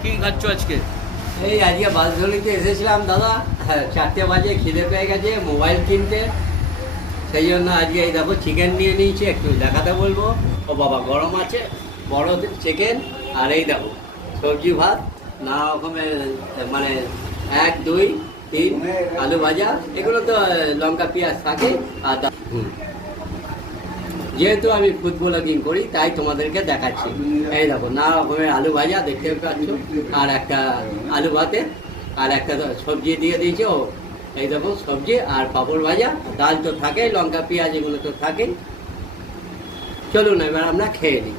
কি খাচ্ছ আজকে? এই আজকে বাসঝুলিতে এসেছিলাম দাদা, হ্যাঁ 4টে বাজে, খিদে পেয়ে গেছে মোবাইল কিনতে, সেই জন্য আজকে এই দেখো চিকেন নিয়ে নিয়েছি, একটু দেখাতে বলবো। ও বাবা গরম আছে, বড় চিকেন। আর এই দেখো সবজি ভাত, নানা রকমের, মানে 1 2 3 আলু ভাজা, এগুলো তো লঙ্কা পেঁয়াজ থাকে। আর যেহেতু আমি ফুড ব্লগিং করি তাই তোমাদেরকে দেখাচ্ছি। এই দেখো নানা রকমের আলু ভাজা দেখতে পাচ্ছ, আর একটা আলু ভাতে, আর একটা সবজি দিয়ে দিয়েছে। ও এই দেখো সবজি আর পাঁপড় ভাজা, ডাল তো থাকে, লঙ্কা পেঁয়াজ এগুলো তো থাকে। চলুন এবার আমরা খেয়ে নিই।